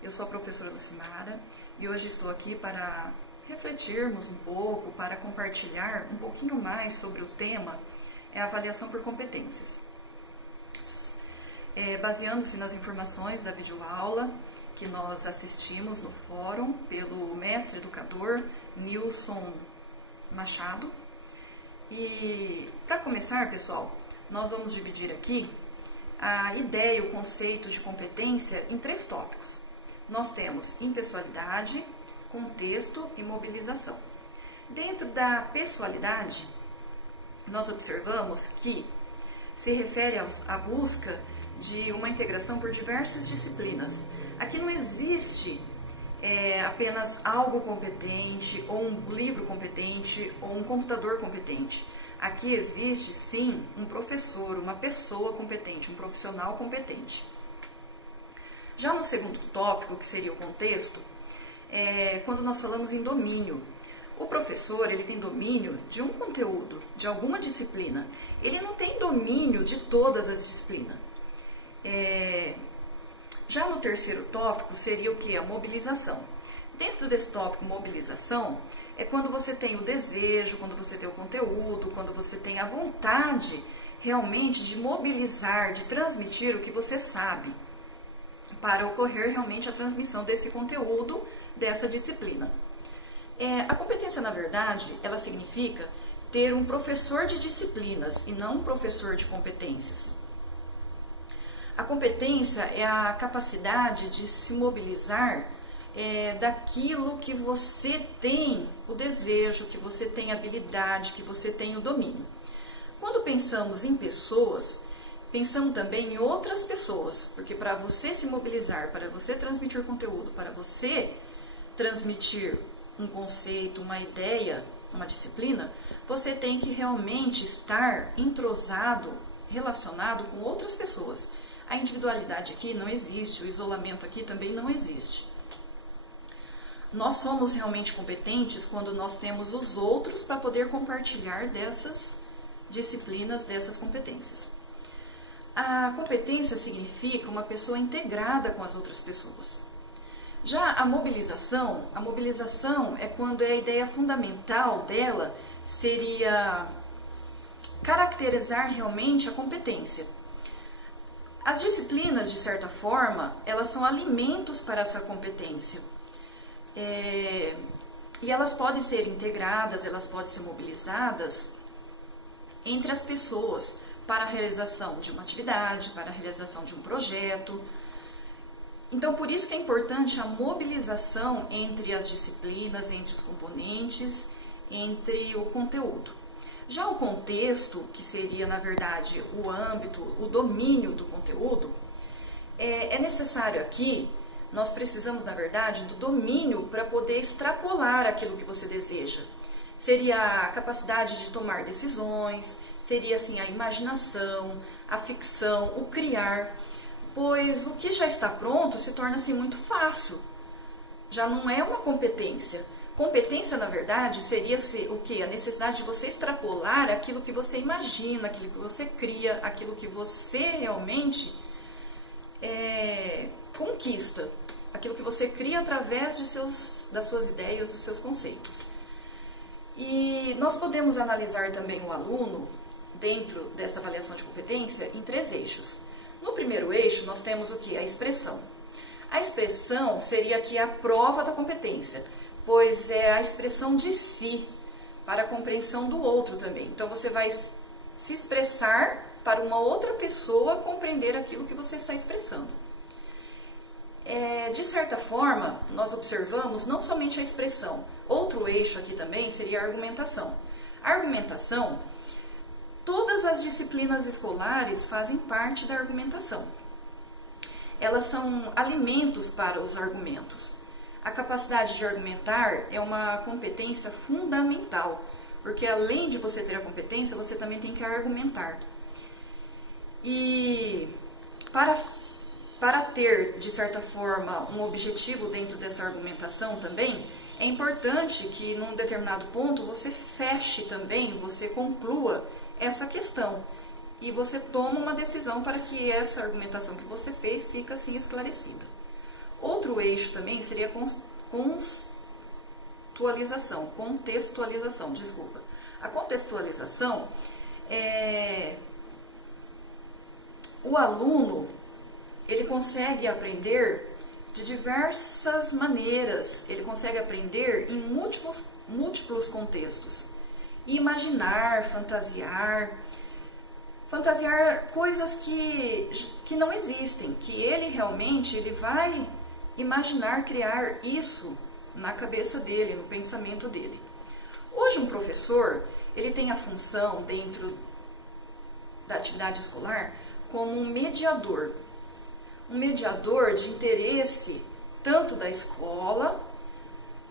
Eu sou a professora Lucimara e hoje estou aqui para refletirmos um pouco, para compartilhar um pouquinho mais sobre o tema avaliação por competências. Baseando-se nas informações da videoaula que nós assistimos no fórum pelo mestre educador Nilson Machado. E para começar, pessoal, nós vamos dividir aqui a ideia e o conceito de competência em 3 tópicos. Nós temos impessoalidade, contexto e mobilização. Dentro da pessoalidade, nós observamos que se refere à busca de uma integração por diversas disciplinas. Aqui não existe apenas algo competente, ou um livro competente, ou um computador competente. Aqui existe, sim, um professor, uma pessoa competente, um profissional competente. Já no segundo tópico, que seria o contexto, quando nós falamos em domínio. O professor, ele tem domínio de um conteúdo, de alguma disciplina. Ele não tem domínio de todas as disciplinas. Já no terceiro tópico, seria o que? A mobilização. Dentro desse tópico, mobilização, é quando você tem o desejo, quando você tem o conteúdo, quando você tem a vontade realmente de mobilizar, de transmitir o que você sabe, para ocorrer realmente a transmissão desse conteúdo, dessa disciplina. A competência, na verdade, ela significa ter um professor de disciplinas e não um professor de competências. A competência é a capacidade de se mobilizar daquilo que você tem o desejo, que você tem habilidade, que você tem o domínio. Quando pensamos em pessoas, pensamos também em outras pessoas, porque para você se mobilizar, para você transmitir conteúdo, para você transmitir um conceito, uma ideia, uma disciplina, você tem que realmente estar entrosado, relacionado com outras pessoas. A individualidade aqui não existe, o isolamento aqui também não existe. Nós somos realmente competentes quando nós temos os outros para poder compartilhar dessas disciplinas, dessas competências. A competência significa uma pessoa integrada com as outras pessoas. Já a mobilização é quando a ideia fundamental dela seria caracterizar realmente a competência. As disciplinas, de certa forma, elas são alimentos para essa competência. E elas podem ser integradas, elas podem ser mobilizadas entre as pessoas para a realização de uma atividade, para a realização de um projeto. Então, por isso que é importante a mobilização entre as disciplinas, entre os componentes, entre o conteúdo. Já o contexto, que seria, na verdade, o âmbito, o domínio do conteúdo, é necessário aqui, nós precisamos, na verdade, do domínio para poder extrapolar aquilo que você deseja. Seria a capacidade de tomar decisões, seria, assim, a imaginação, a ficção, o criar, pois o que já está pronto se torna, assim, muito fácil. Já não é uma competência. Competência, na verdade, seria o quê? A necessidade de você extrapolar aquilo que você imagina, aquilo que você cria, aquilo que você realmente conquista, aquilo que você cria através das suas ideias, dos seus conceitos. E nós podemos analisar também o aluno, dentro dessa avaliação de competência, em 3 eixos. No primeiro eixo, nós temos o quê? A expressão. A expressão seria aqui a prova da competência, pois é a expressão de si, para a compreensão do outro também. Então, você vai se expressar para uma outra pessoa compreender aquilo que você está expressando. De certa forma, nós observamos não somente a expressão. Outro eixo aqui também seria a argumentação. A argumentação, todas as disciplinas escolares fazem parte da argumentação. Elas são alimentos para os argumentos. A capacidade de argumentar é uma competência fundamental, porque além de você ter a competência, você também tem que argumentar. E para ter, de certa forma, um objetivo dentro dessa argumentação também, é importante que num determinado ponto você feche também, você conclua essa questão. E você toma uma decisão para que essa argumentação que você fez fique assim esclarecida. Outro outro eixo também seria contextualização, desculpa. A contextualização o aluno, ele consegue aprender de diversas maneiras, ele consegue aprender em múltiplos contextos. Imaginar, fantasiar coisas que não existem, que ele vai imaginar, criar isso na cabeça dele, no pensamento dele. Hoje um professor, ele tem a função dentro da atividade escolar como um mediador de interesse tanto da escola,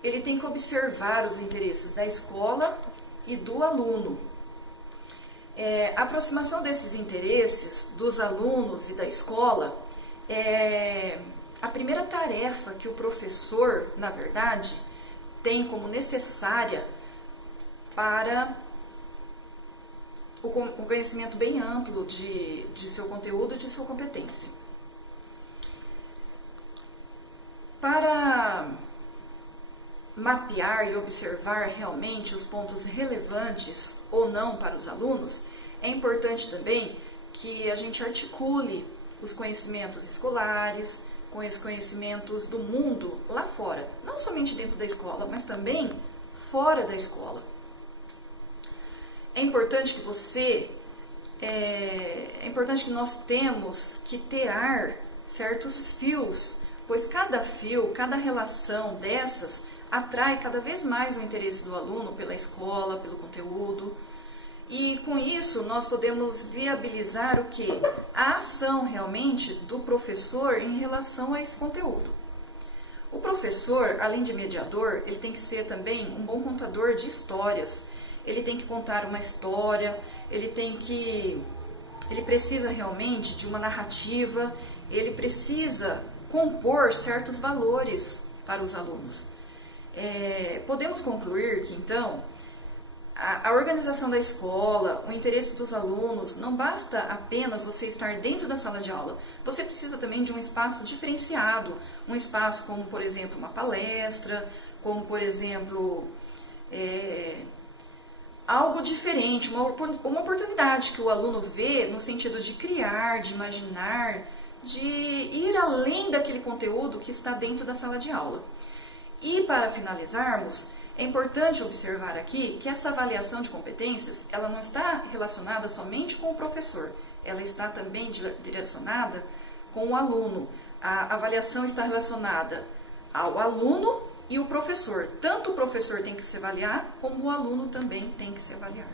ele tem que observar os interesses da escola e do aluno. A aproximação desses interesses dos alunos e da escola é a primeira tarefa que o professor, na verdade, tem como necessária para o conhecimento bem amplo de seu conteúdo e de sua competência. Para mapear e observar realmente os pontos relevantes ou não para os alunos, é importante também que a gente articule os conhecimentos escolares com os conhecimentos do mundo lá fora, não somente dentro da escola, mas também fora da escola. É importante que nós temos que tear certos fios, pois cada fio, cada relação dessas atrai cada vez mais o interesse do aluno pela escola, pelo conteúdo. E com isso nós podemos viabilizar o quê? A ação realmente do professor em relação a esse conteúdo. O professor, além de mediador, ele tem que ser também um bom contador de histórias. Ele tem que contar uma história, ele precisa realmente de uma narrativa, ele precisa compor certos valores para os alunos. Podemos concluir que, então, a organização da escola, o interesse dos alunos, não basta apenas você estar dentro da sala de aula. Você precisa também de um espaço diferenciado, um espaço como, por exemplo, uma palestra, como, por exemplo, algo diferente, uma oportunidade que o aluno vê no sentido de criar, de imaginar, de ir além daquele conteúdo que está dentro da sala de aula. E para finalizarmos, é importante observar aqui que essa avaliação de competências, ela não está relacionada somente com o professor, ela está também direcionada com o aluno. A avaliação está relacionada ao aluno e o professor. Tanto o professor tem que se avaliar, como o aluno também tem que se avaliar.